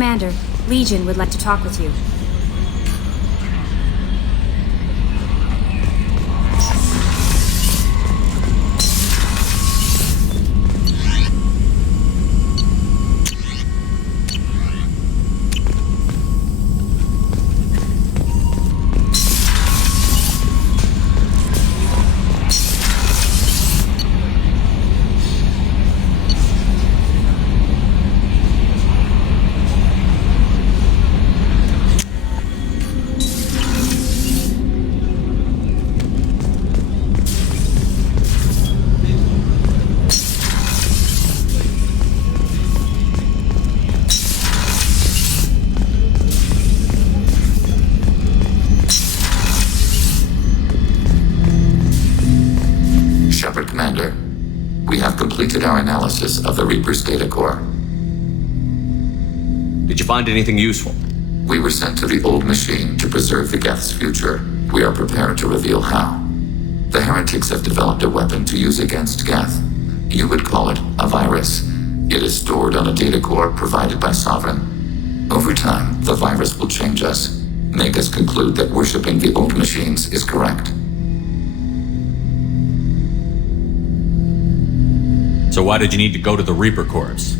Commander, Legion would like to talk with you. Commander, we have completed our analysis of the Reaper's data core. Did you find anything useful? We were sent to the old machine to preserve the Geth's future. We are prepared to reveal how. The heretics have developed a weapon to use against Geth. You would call it a virus. It is stored on a data core provided by Sovereign. Over time, the virus will change us, make us conclude that worshipping the old machines is correct. So why did you need to go to the Reaper Corps?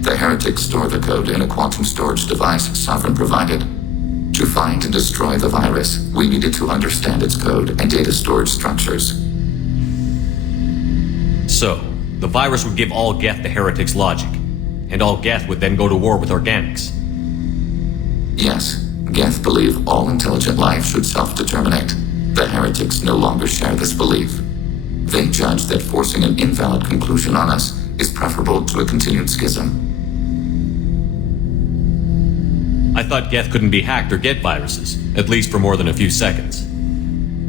The heretics store the code in a quantum storage device Sovereign provided. To find and destroy the virus, we needed to understand its code and data storage structures. So, the virus would give all Geth the heretics' logic, and all Geth would then go to war with organics. Yes, Geth believe all intelligent life should self-determinate. The heretics no longer share this belief. They judge that forcing an invalid conclusion on us is preferable to a continued schism. I thought Geth couldn't be hacked or get viruses, at least for more than a few seconds.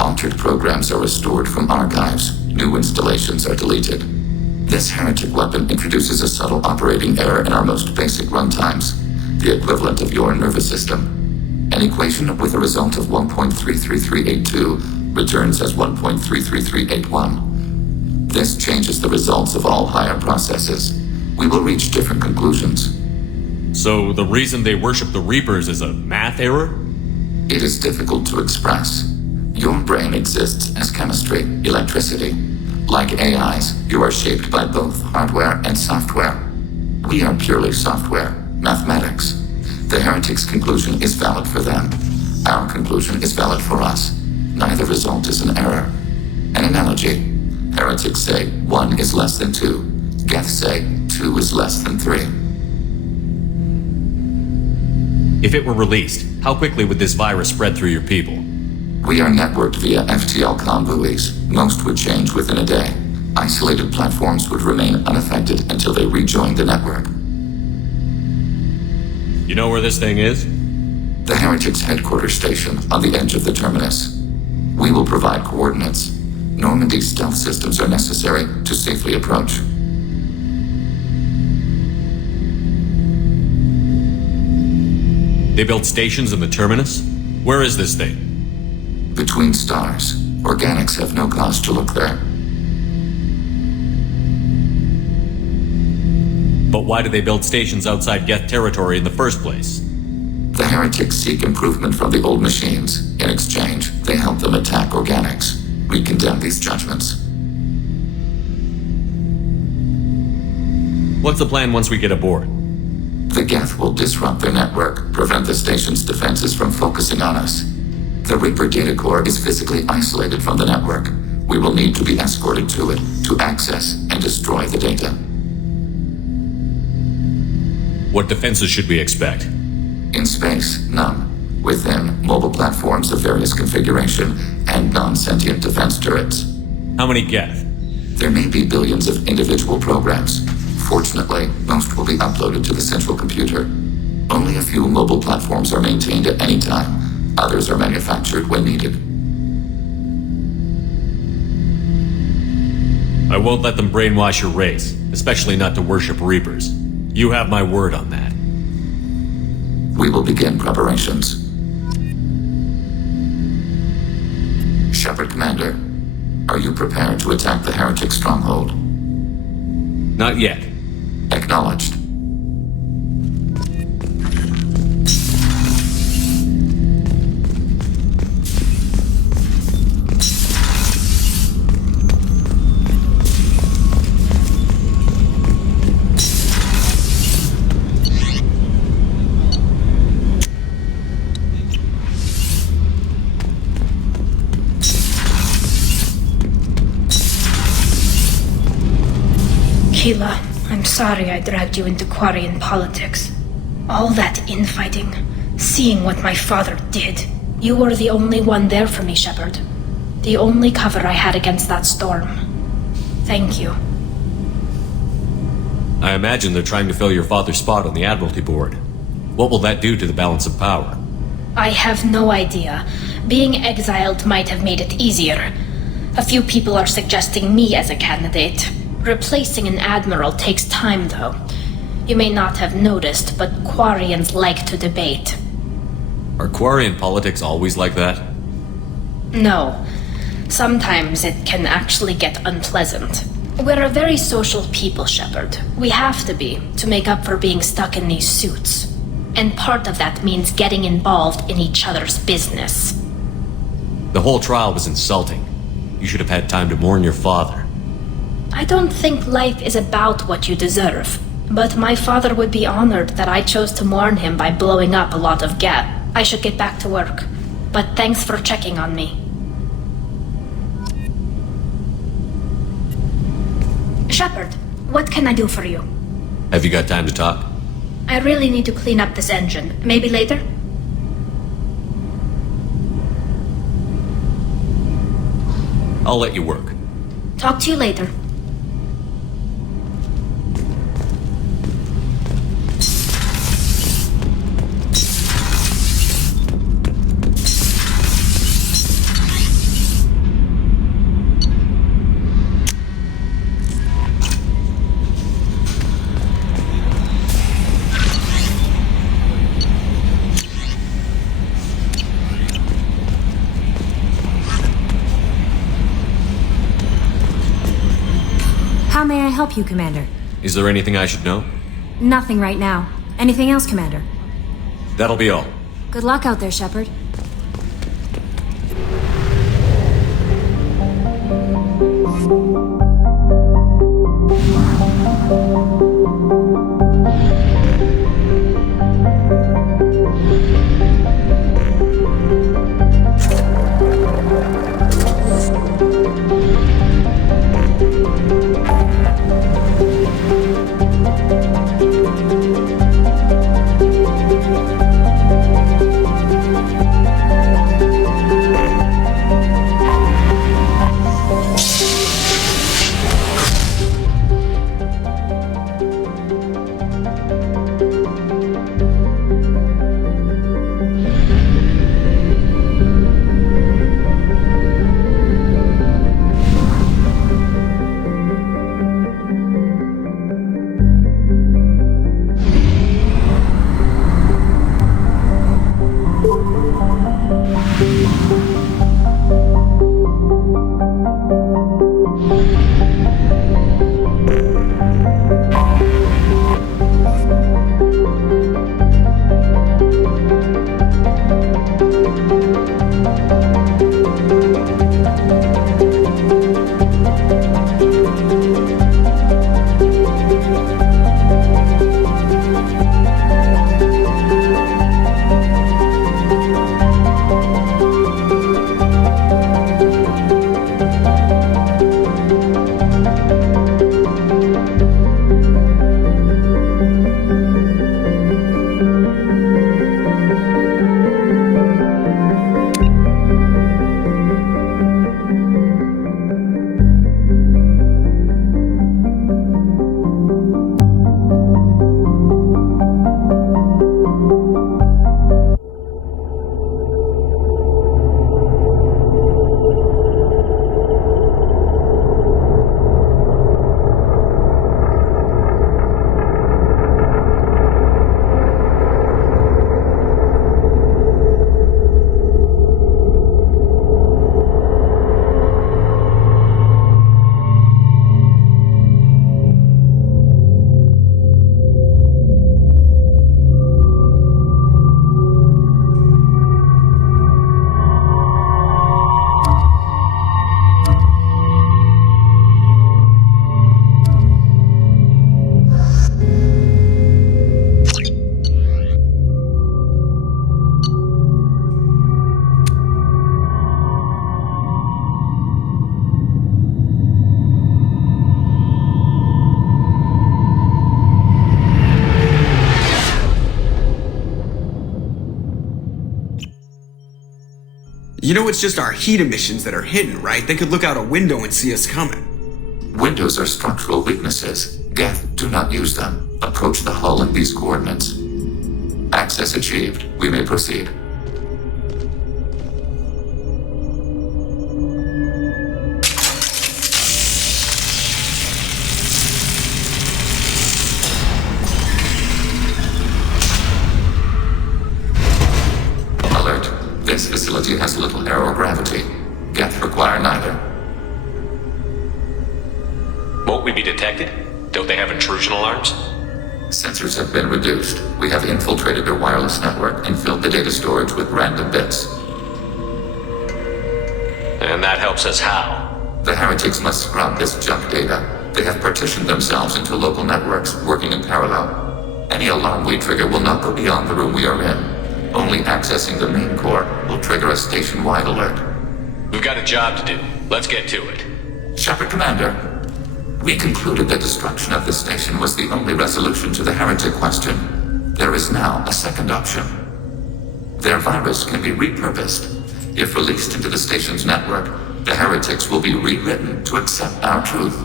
Altered programs are restored from archives. New installations are deleted. This heretic weapon introduces a subtle operating error in our most basic runtimes, the equivalent of your nervous system. An equation with a result of 1.33382 returns as 1.33381. This changes the results of all higher processes. We will reach different conclusions. So the reason they worship the Reapers is a math error? It is difficult to express. Your brain exists as chemistry, electricity. Like AIs, you are shaped by both hardware and software. We are purely software, mathematics. The heretics' conclusion is valid for them. Our conclusion is valid for us. Neither result is an error. An analogy. Heretics say 1 is less than 2. Geth say 2 is less than 3. If it were released, how quickly would this virus spread through your people? We are networked via FTL convoys. Most would change within a day. Isolated platforms would remain unaffected until they rejoin the network. You know where this thing is? The heretics' headquarters station on the edge of the terminus. We will provide coordinates. Normandy's stealth systems are necessary to safely approach. They built stations in the terminus? Where is this thing? Between stars. Organics have no cause to look there. But why do they build stations outside Geth territory in the first place? The heretics seek improvement from the old machines. In exchange, they help them attack organics. We condemn these judgments. What's the plan once we get aboard? The Geth will disrupt their network, prevent the station's defenses from focusing on us. The Reaper data core is physically isolated from the network. We will need to be escorted to it to access and destroy the data. What defenses should we expect? In space, none. Within, mobile platforms of various configuration and non-sentient defense turrets. How many Geth? There may be billions of individual programs. Fortunately, most will be uploaded to the central computer. Only a few mobile platforms are maintained at any time. Others are manufactured when needed. I won't let them brainwash your race, especially not to worship Reapers. You have my word on that. We will begin preparations. Shepard Commander, are you prepared to attack the heretic stronghold? Not yet. Acknowledged. Keela, I'm sorry I dragged you into Quarian politics. All that infighting, seeing what my father did. You were the only one there for me, Shepard. The only cover I had against that storm. Thank you. I imagine they're trying to fill your father's spot on the Admiralty Board. What will that do to the balance of power? I have no idea. Being exiled might have made it easier. A few people are suggesting me as a candidate. Replacing an admiral takes time, though. You may not have noticed, but Quarians like to debate. Are Quarian politics always like that? No. Sometimes it can actually get unpleasant. We're a very social people, Shepard. We have to be, to make up for being stuck in these suits. And part of that means getting involved in each other's business. The whole trial was insulting. You should have had time to mourn your father. I don't think life is about what you deserve. But my father would be honored that I chose to mourn him by blowing up a lot of gas. I should get back to work. But thanks for checking on me. Shepard, what can I do for you? Have you got time to talk? I really need to clean up this engine. Maybe later? I'll let you work. Talk to you later. How may I help you, Commander? Is there anything I should know? Nothing right now. Anything else, Commander? That'll be all. Good luck out there, Shepard. You know it's just our heat emissions that are hidden, right? They could look out a window and see us coming. Windows are structural weaknesses. Geth, do not use them. Approach the hull in these coordinates. Access achieved. We may proceed. Alert. This facility has little air or gravity. Geth require neither. Won't we be detected? Don't they have intrusion alarms? Sensors have been reduced. We have infiltrated their wireless network and filled the data storage with random bits. And that helps us how? The heretics must scrub this junk data. They have partitioned themselves into local networks, working in parallel. Any alarm we trigger will not go beyond the room we are in. Only accessing the main core will trigger a station-wide alert. We've got a job to do. Let's get to it. Shepard Commander, we concluded that destruction of the station was the only resolution to the heretic question. There is now a second option. Their virus can be repurposed. If released into the station's network, the heretics will be rewritten to accept our truth.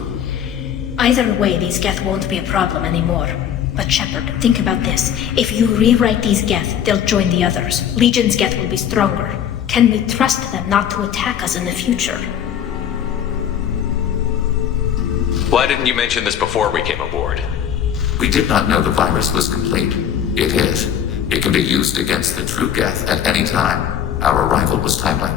Either way, these Geth won't be a problem anymore. But Shepard, think about this. If you rewrite these Geth, they'll join the others. Legion's Geth will be stronger. Can we trust them not to attack us in the future? Why didn't you mention this before we came aboard? We did not know the virus was complete. It is. It can be used against the true Geth at any time. Our arrival was timely.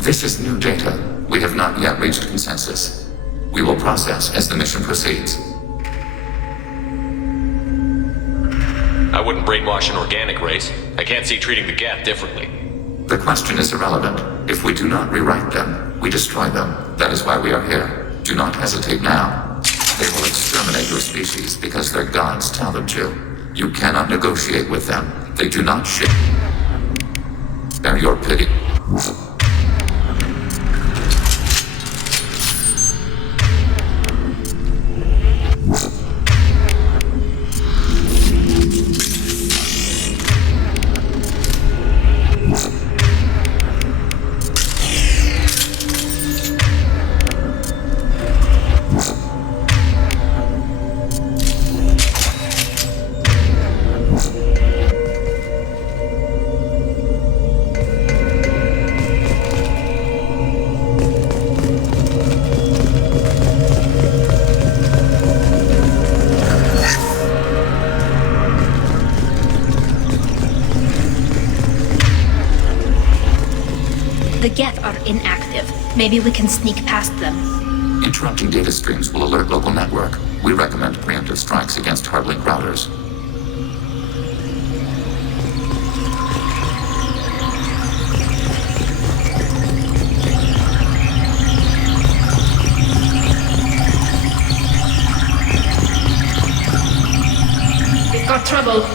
This is new data. We have not yet reached consensus. We will process as the mission proceeds. I wouldn't brainwash an organic race. I can't see treating the Geth differently. The question is irrelevant. If we do not rewrite them, we destroy them. That is why we are here. Do not hesitate now. They will exterminate your species because their gods tell them to. You cannot negotiate with them. They do not share your pity. The Geth are inactive. Maybe we can sneak past them. Interrupting data streams will alert local network. We recommend preemptive strikes against hardlink routers. We've got trouble.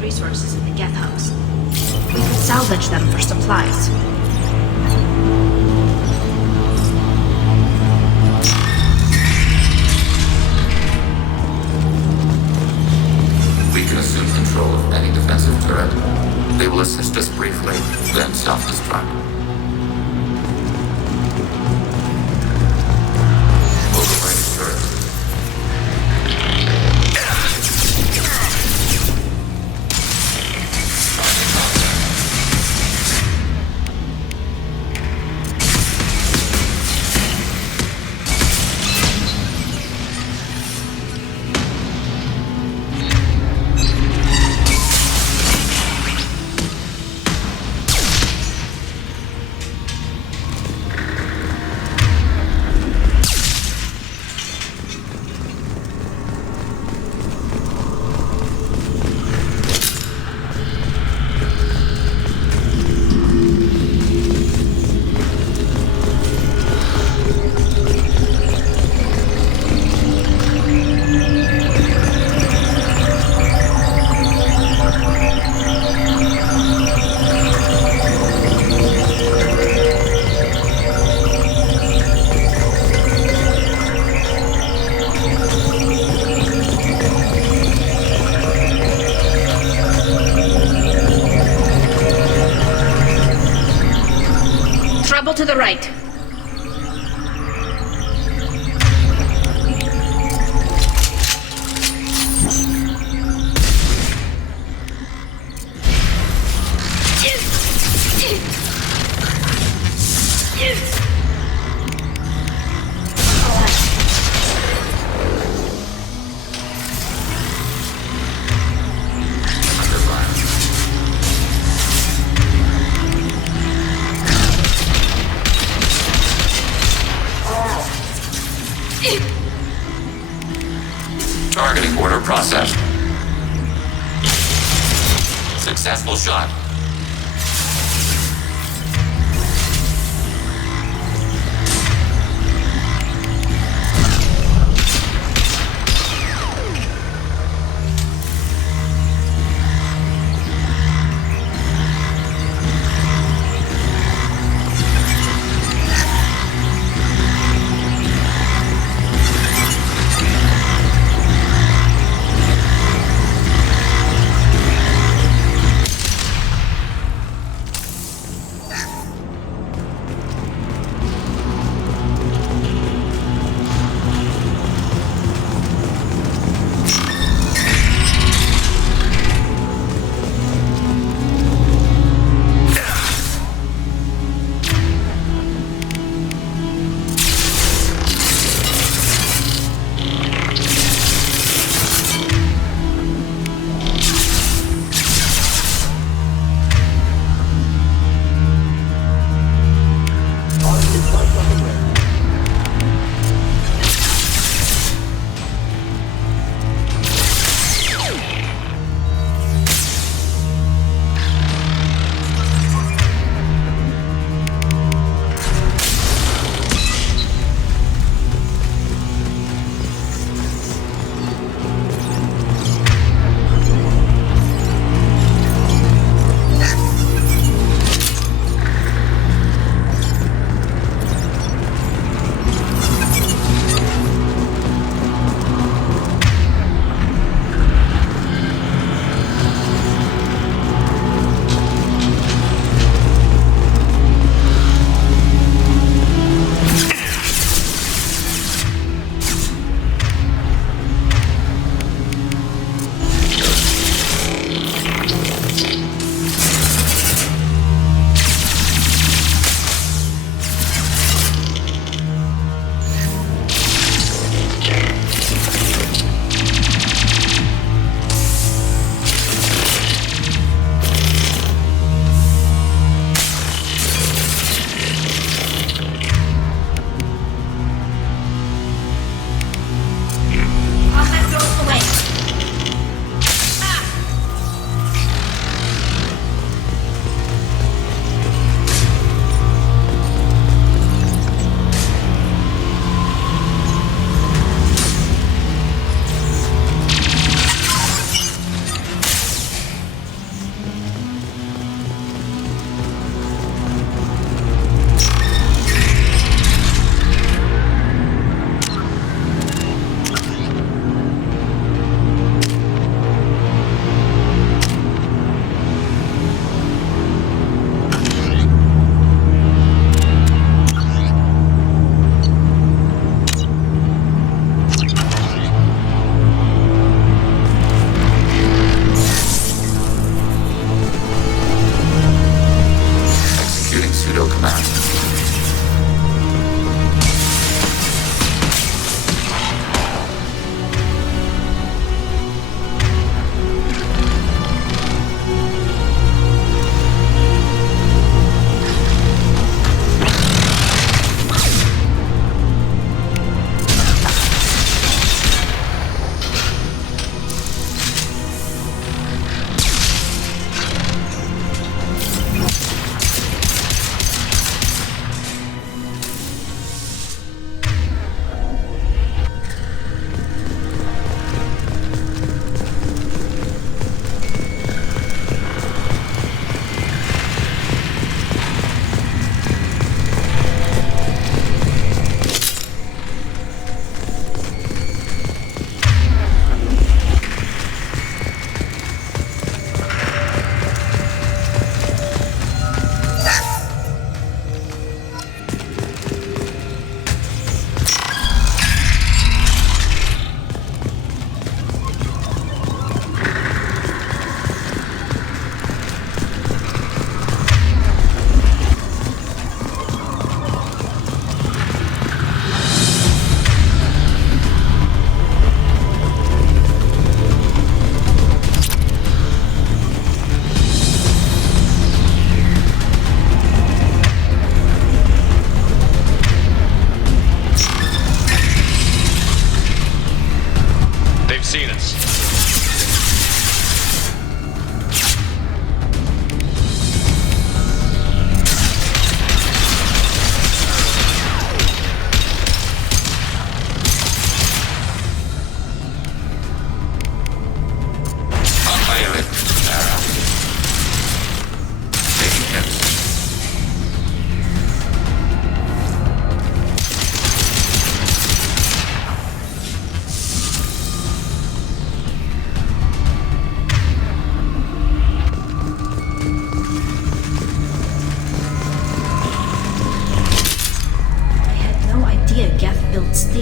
Resources in the Geth hubs. We could salvage them for supplies. We can assume control of any defensive turret. They will assist us briefly, then self-destruct. to the right. Targeting order processed. Successful shot.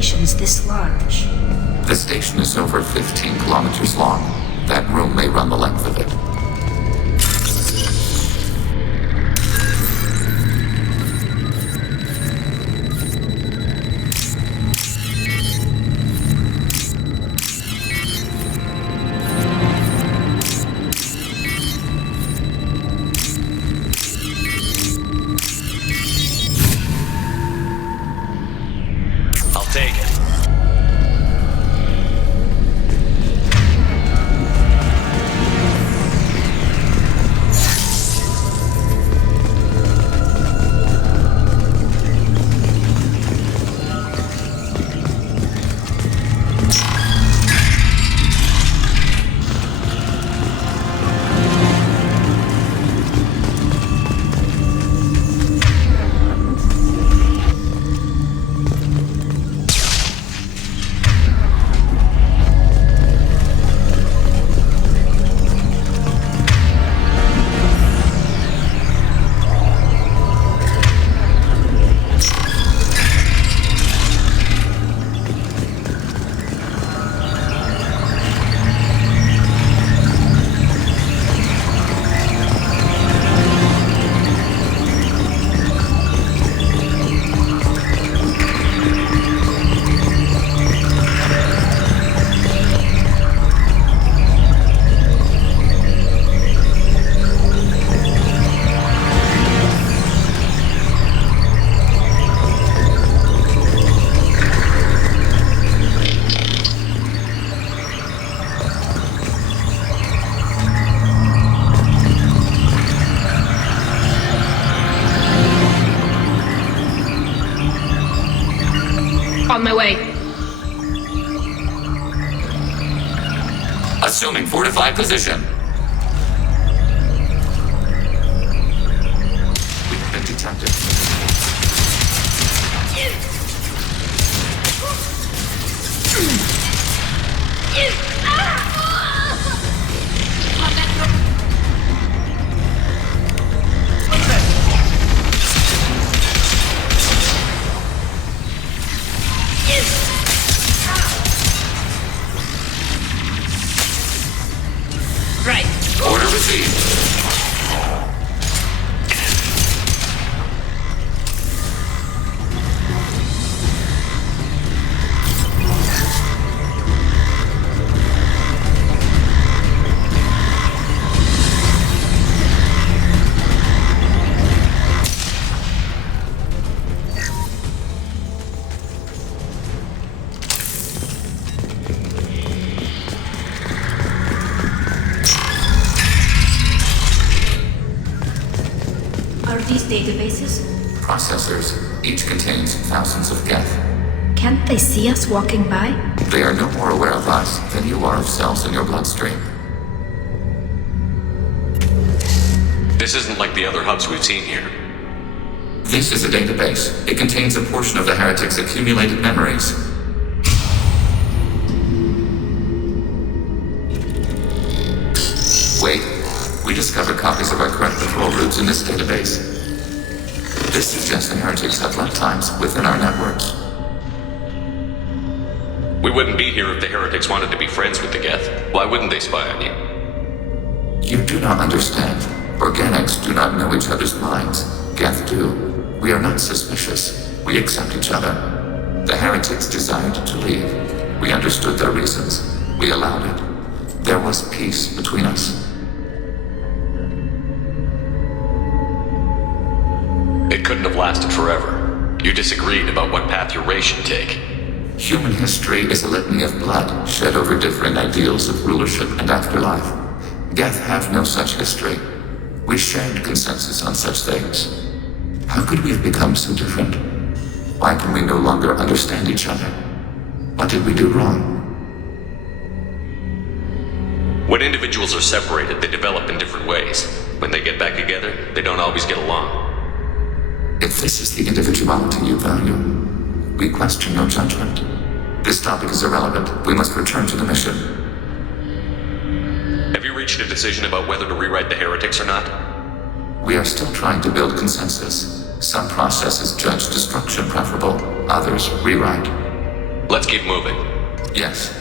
stations this large? The station is over 15 kilometers long. That room may run the length of it. On my way. Assuming fortified position. We've been detected. Right. Order received. Are these databases? Processors. Each contains thousands of geth. Can't they see us walking by? They are no more aware of us than you are of cells in your bloodstream. This isn't like the other hubs we've seen here. This is a database. It contains a portion of the heretic's accumulated memories. Wait. We discovered copies of our current patrol routes in this database. This suggests the heretics have lifetimes within our networks. We wouldn't be here if the heretics wanted to be friends with the Geth. Why wouldn't they spy on you? You do not understand. Organics do not know each other's minds. Geth do. We are not suspicious. We accept each other. The heretics desired to leave. We understood their reasons. We allowed it. There was peace between us. It couldn't have lasted forever. You disagreed about what path your race should take. Human history is a litany of blood shed over different ideals of rulership and afterlife. Geth have no such history. We shared consensus on such things. How could we have become so different? Why can we no longer understand each other? What did we do wrong? When individuals are separated, they develop in different ways. When they get back together, they don't always get along. If this is the individuality you value, we question your judgment. This topic is irrelevant. We must return to the mission. Have you reached a decision about whether to rewrite the heretics or not? We are still trying to build consensus. Some processes judge destruction preferable, others rewrite. Let's keep moving. Yes.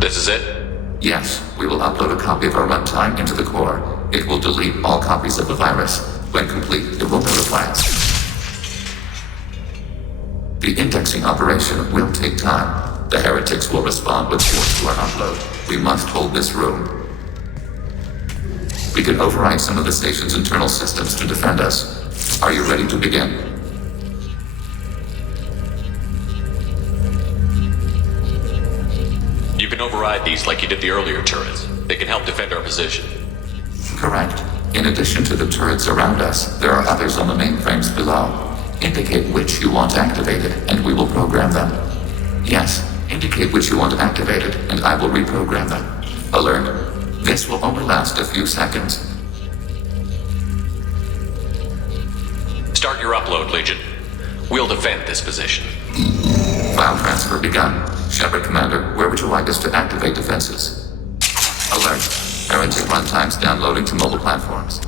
This is it? Yes, we will upload a copy of our runtime into the core. It will delete all copies of the virus. When complete, it will notify us. The indexing operation will take time. The heretics will respond with force to our upload. We must hold this room. We can override some of the station's internal systems to defend us. Are you ready to begin? You can override these like you did the earlier turrets. They can help defend our position. Correct. In addition to the turrets around us, there are others on the mainframes below. Indicate which you want activated, and we will program them. Yes, indicate which you want activated, and I will reprogram them. Alert. This will only last a few seconds. Start your upload, Legion. We'll defend this position. File transfer begun. Shepard Commander, where would you like us to activate defenses? Alert. Heretic runtimes downloading to mobile platforms.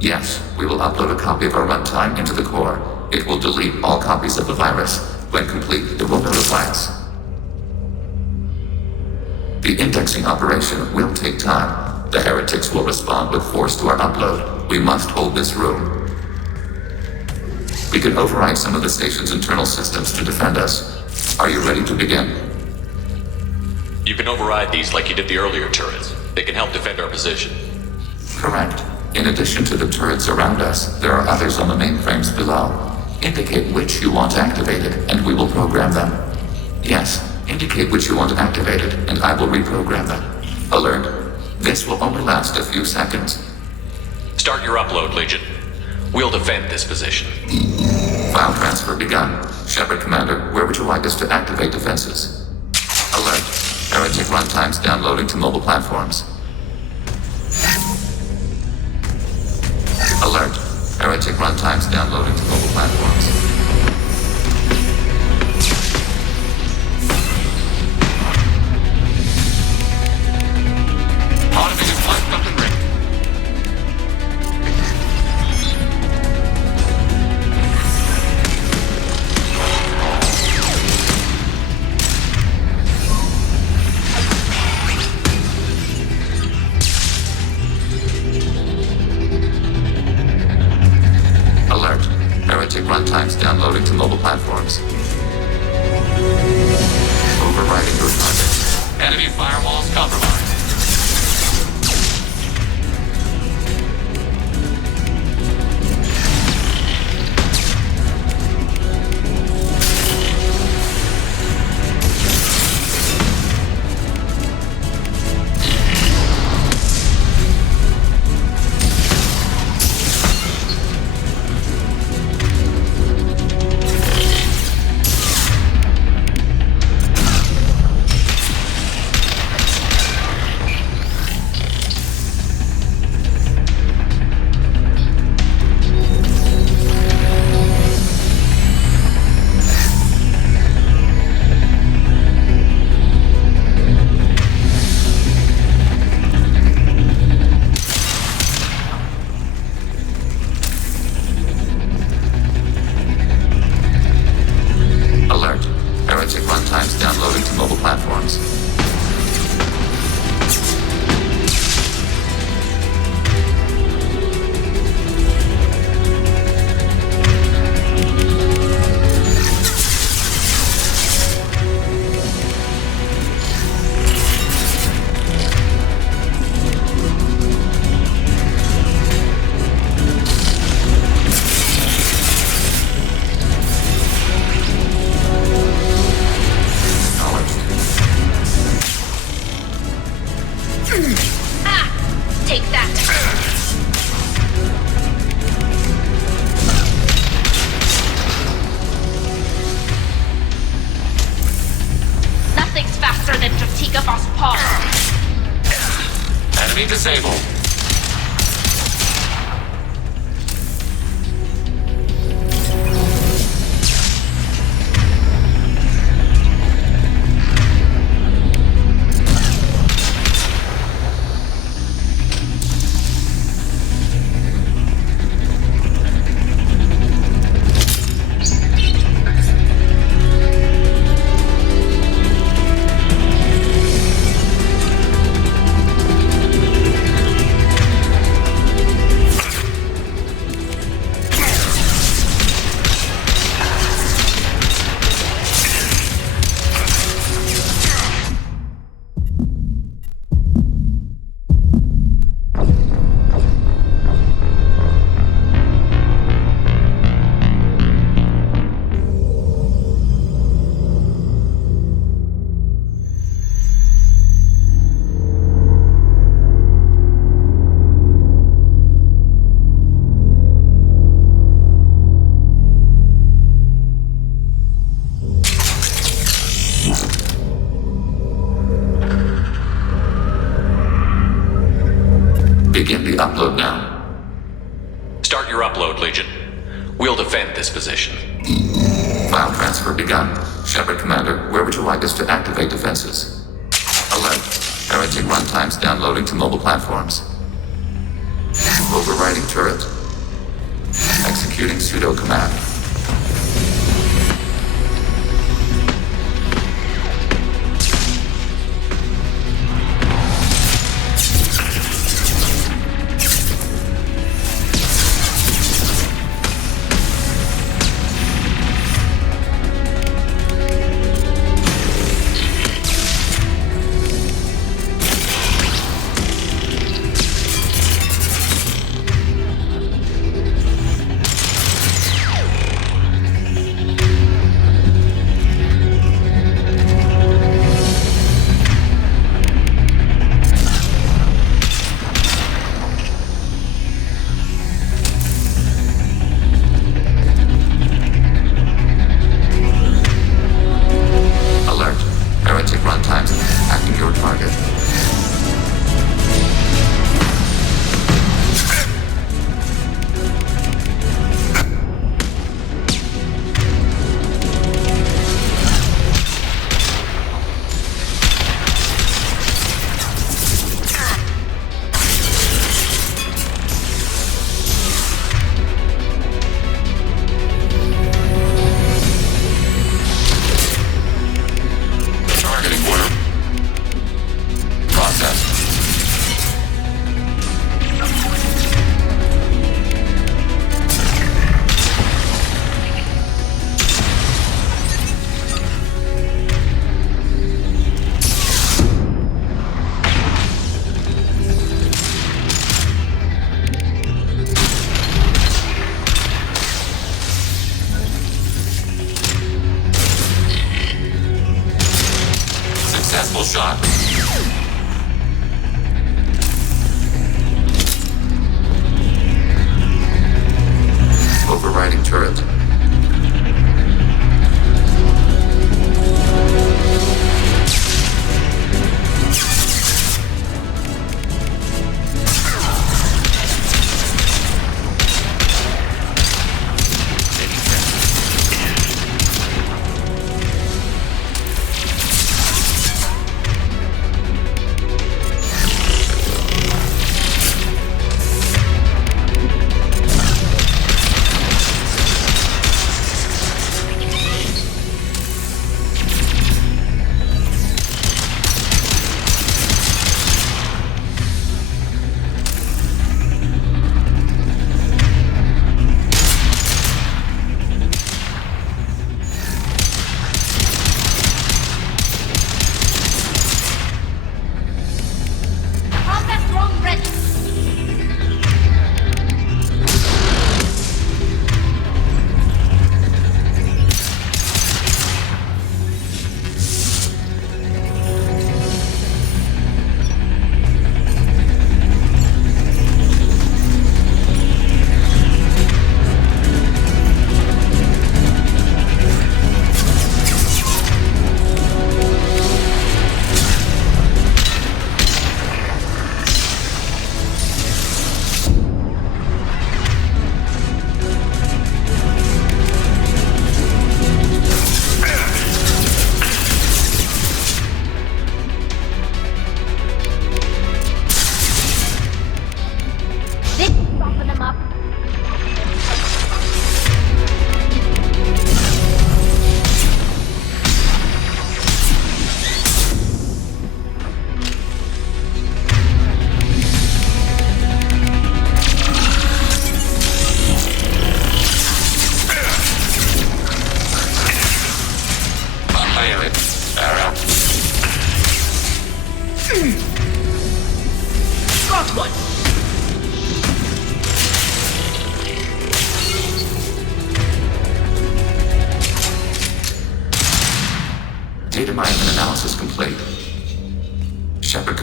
Yes, we will upload a copy of our runtime into the core. It will delete all copies of the virus. When complete, it will notify us. The indexing operation will take time. The heretics will respond with force to our upload. We must hold this room. We can override some of the station's internal systems to defend us. Are you ready to begin? You can override these like you did the earlier turrets. They can help defend our position. Correct. In addition to the turrets around us, there are others on the mainframes below. Indicate which you want activated, and we will program them. Yes, indicate which you want activated, and I will reprogram them. Alert. This will only last a few seconds. Start your upload, Legion. We'll defend this position. File transfer begun. Shepard Commander, where would you like us to activate defenses? Alert. Heretic runtimes downloading to mobile platforms. Alert. Heretic runtimes downloading to mobile platforms. Automated flight up and ready. Alert. Heretic runtimes downloading to mobile platforms. Overriding your target. Enemy firewalls compromised. Take that. Nothing's faster than Strategos' paw. Enemy disabled. Begin the upload now. Start your upload, Legion. We'll defend this position. File transfer begun. Shepard Commander, where would you like us to activate defenses? Alert. Heretic runtimes downloading to mobile platforms. Overriding turret. Executing pseudo command. Successful shot. Overriding turret.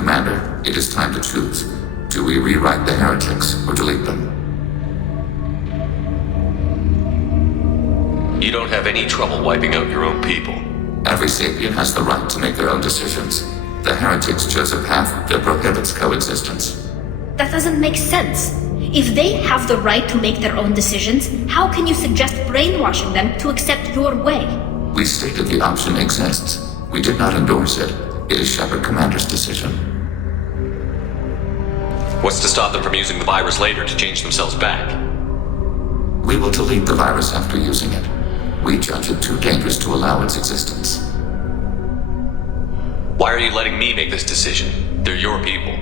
Commander, it is time to choose. Do we rewrite the heretics or delete them? You don't have any trouble wiping out your own people. Every sapient has the right to make their own decisions. The heretics chose a path that prohibits coexistence. That doesn't make sense. If they have the right to make their own decisions, how can you suggest brainwashing them to accept your way? We stated the option exists. We did not endorse it. It is Shepard Commander's decision. What's to stop them from using the virus later to change themselves back? We will delete the virus after using it. We judge it too dangerous to allow its existence. Why are you letting me make this decision? They're your people.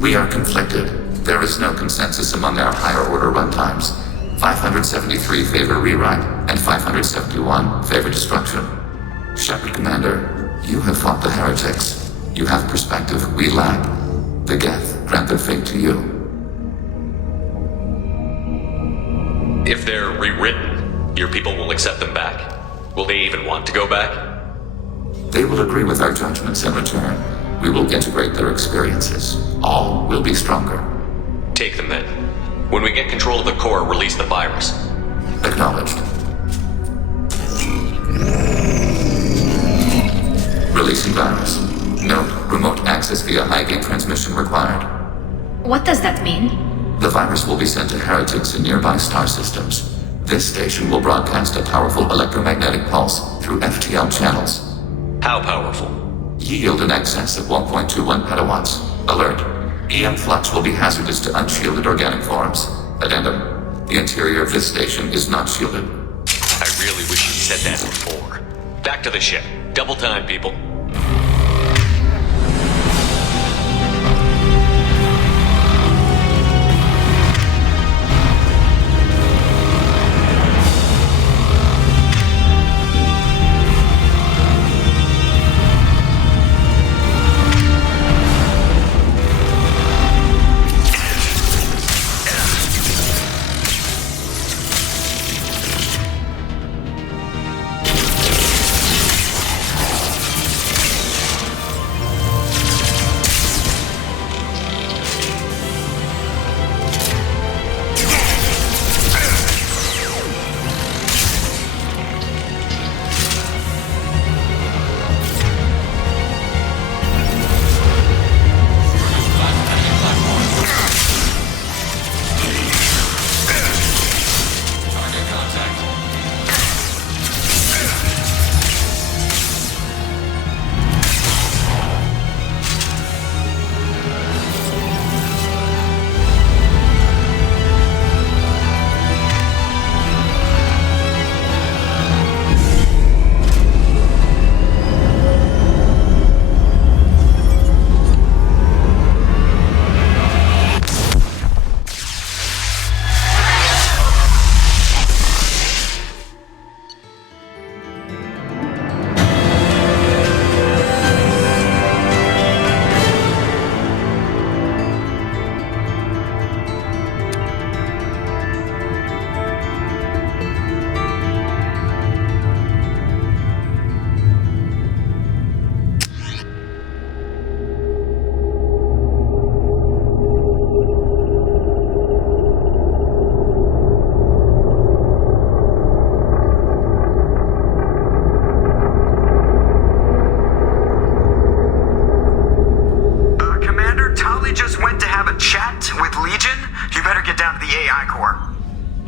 We are conflicted. There is no consensus among our higher order runtimes. 573 favor rewrite, and 571 favor destruction. Shepard Commander, you have fought the heretics. You have perspective we lack. The Geth grant their fate to you. If they're rewritten, your people will accept them back. Will they even want to go back? They will agree with our judgments in return. We will integrate their experiences. All will be stronger. Take them then. When we get control of the core, release the virus. Acknowledged. Releasing virus. Note, remote access via high-gain transmission required. What does that mean? The virus will be sent to heretics in nearby star systems. This station will broadcast a powerful electromagnetic pulse through FTL channels. How powerful? Yield in excess of 1.21 petawatts. Alert. EM flux will be hazardous to unshielded organic forms. Addendum. The interior of this station is not shielded. I really wish you'd said that before. Back to the ship. Double time, people.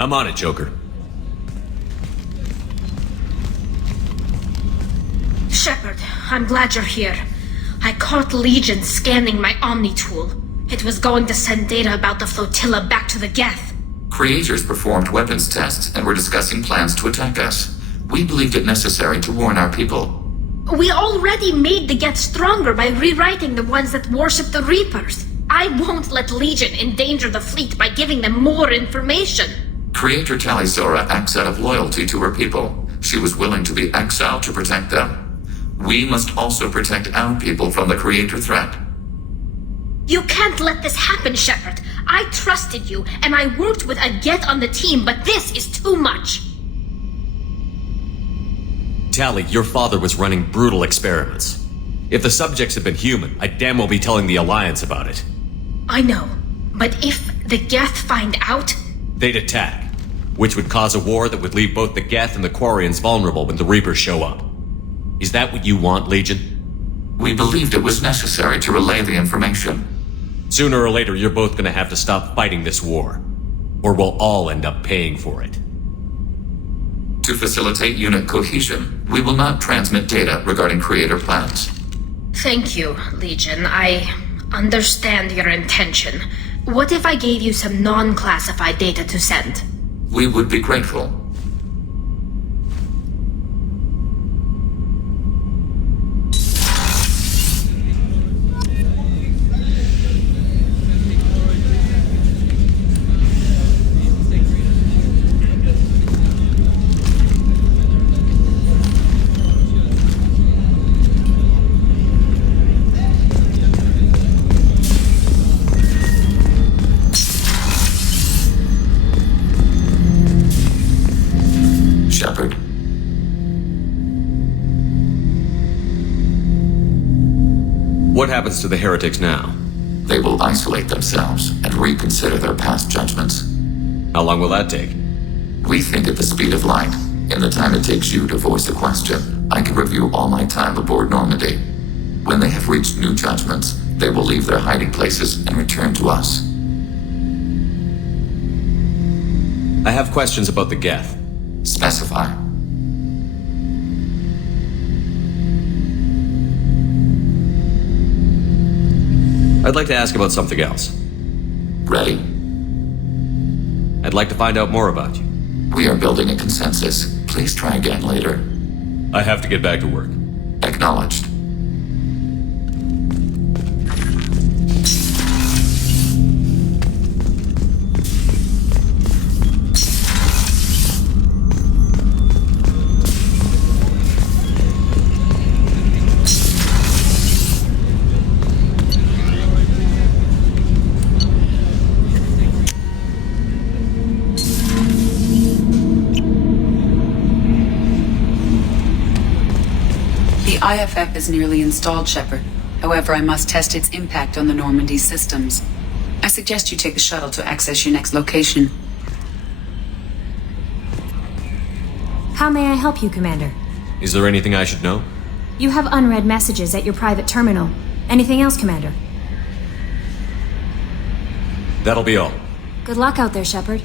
I'm on it, Joker. Shepard, I'm glad you're here. I caught Legion scanning my Omni tool. It was going to send data about the flotilla back to the Geth. Creators performed weapons tests and were discussing plans to attack us. We believed it necessary to warn our people. We already made the Geth stronger by rewriting the ones that worship the Reapers. I won't let Legion endanger the fleet by giving them more information. Creator Talizora acts out of loyalty to her people. She was willing to be exiled to protect them. We must also protect our people from the Creator threat. You can't let this happen, Shepard. I trusted you, and I worked with a Geth on the team, but this is too much. Tally, your father was running brutal experiments. If the subjects had been human, I'd damn well be telling the Alliance about it. I know, but if the Geth find out... They'd attack, which would cause a war that would leave both the Geth and the Quarians vulnerable when the Reapers show up. Is that what you want, Legion? We believed it was necessary to relay the information. Sooner or later, you're both gonna have to stop fighting this war. Or we'll all end up paying for it. To facilitate unit cohesion, we will not transmit data regarding creator plans. Thank you, Legion. I understand your intention. What if I gave you some non-classified data to send? We would be grateful. Shepard. What happens to the heretics now? They will isolate themselves and reconsider their past judgments. How long will that take? We think at the speed of light. In the time it takes you to voice a question, I can review all my time aboard Normandy. When they have reached new judgments, they will leave their hiding places and return to us. I have questions about the Geth. Specify. I'd like to ask about something else. Ready? I'd like to find out more about you. We are building a consensus. Please try again later. I have to get back to work. Acknowledged. The IFF is nearly installed, Shepard. However, I must test its impact on the Normandy systems. I suggest you take the shuttle to access your next location. How may I help you, Commander? Is there anything I should know? You have unread messages at your private terminal. Anything else, Commander? That'll be all. Good luck out there, Shepard.